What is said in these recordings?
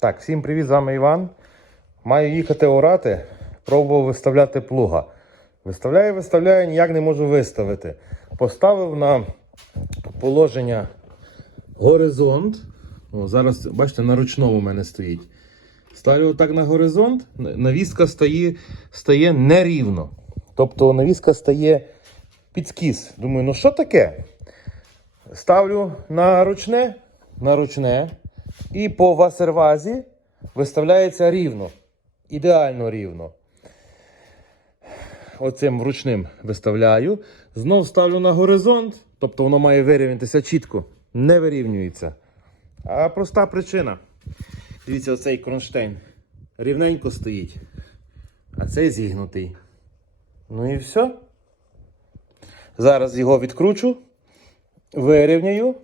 Так, всім привіт, з вами Іван. Маю їхати орати, пробував виставляти плуга. Виставляю, виставляю, ніяк не можу виставити. Поставив на положення горизонт. О, зараз, бачите, на ручному у мене стоїть. Ставлю отак на горизонт, навіска стає, стає нерівно. Тобто навіска стає під скіс. Думаю, ну що таке? Ставлю на ручне, на ручне, і по васервазі виставляється рівно. Ідеально рівно. Оцим ручним виставляю. Знов ставлю на горизонт, тобто воно має вирівнятися чітко. Не вирівнюється. А проста причина. Дивіться, оцей кронштейн рівненько стоїть, а цей зігнутий. Ну і все. Зараз його відкручу, вирівняю,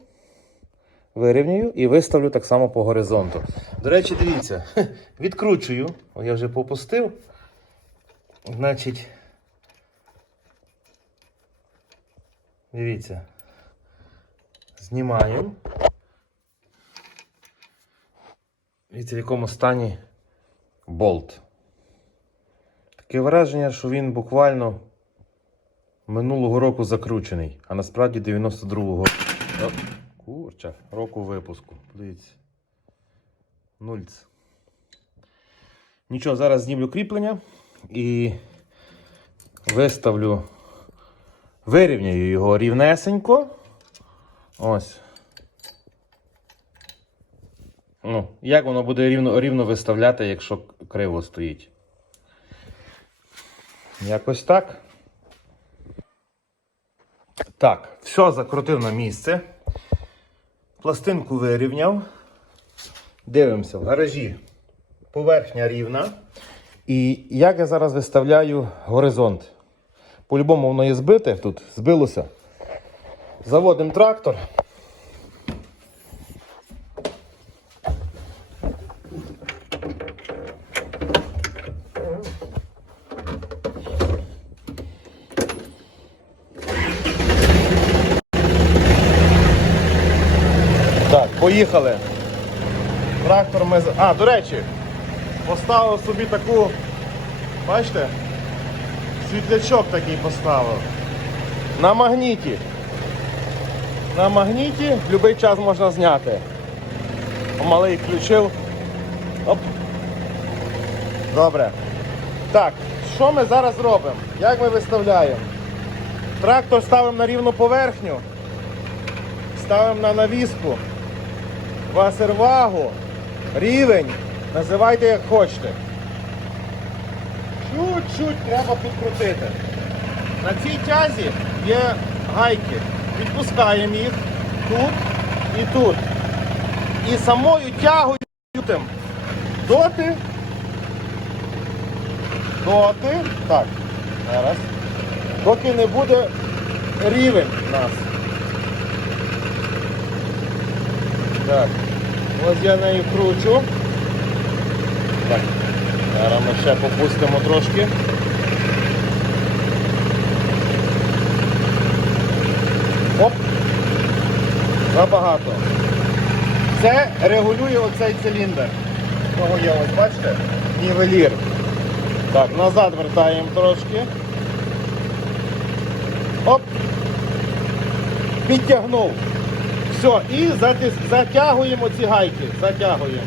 вирівняю і виставлю так само по горизонту. До речі, дивіться, відкручую. О, я вже попустив. Значить, дивіться, знімаємо. Дивіться, в якому стані болт. Таке враження, що він буквально минулого року закручений, а насправді 92-го О, курча, року випуску. Дивіться. Нульц. Нічого, зараз знімлю кріплення і виставлю, вирівняю його рівнесенько. Ось. Ну, як воно буде рівно, рівно виставляти, якщо криво стоїть? Якось так. Так, все закрутив на місце. Пластинку вирівняв. Дивимося в гаражі. Поверхня рівна. І як я зараз виставляю горизонт? По-любому воно є збите тут, збилося. Заводимо трактор. Поїхали. Трактор ми. А, до речі, поставив собі таку. Бачите? Світлячок такий поставив. На магніті. На магніті в будь-який час можна зняти. Малий включив. Оп. Добре. Так, що ми зараз робимо? Як ми виставляємо? Трактор ставимо на рівну поверхню. Ставимо на навіску. Васервагу, рівень, називайте як хочете. Чуть-чуть треба підкрутити. На цій тязі є гайки. Відпускаємо їх тут і тут. І самою тягою доти. Доти. Так, зараз. Доки не буде рівень у нас. Так, ось я нею кручу. Так, зараз ми ще попустимо трошки. Оп! Забагато. Це регулює оцей циліндр. У нього є, ось бачите, нівелір. Так, назад вертаємо трошки. Оп! Підтягнув. Все, і затягуємо ці гайки. Затягуємо.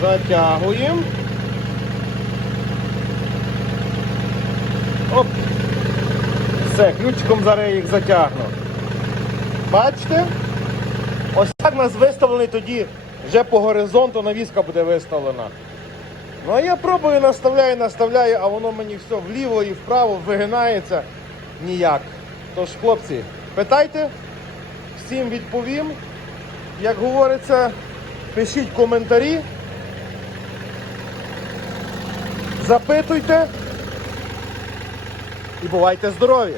Затягуємо. Оп. Все, ключиком зараз їх затягну. Бачите? Ось так у нас виставлений тоді вже по горизонту навіска буде виставлена. Ну а я пробую, наставляю, наставляю, а воно мені все вліво і вправо вигинається ніяк. Тож, хлопці, питайте, всім відповім. Як говориться, пишіть коментарі. Запитуйте і бувайте здорові!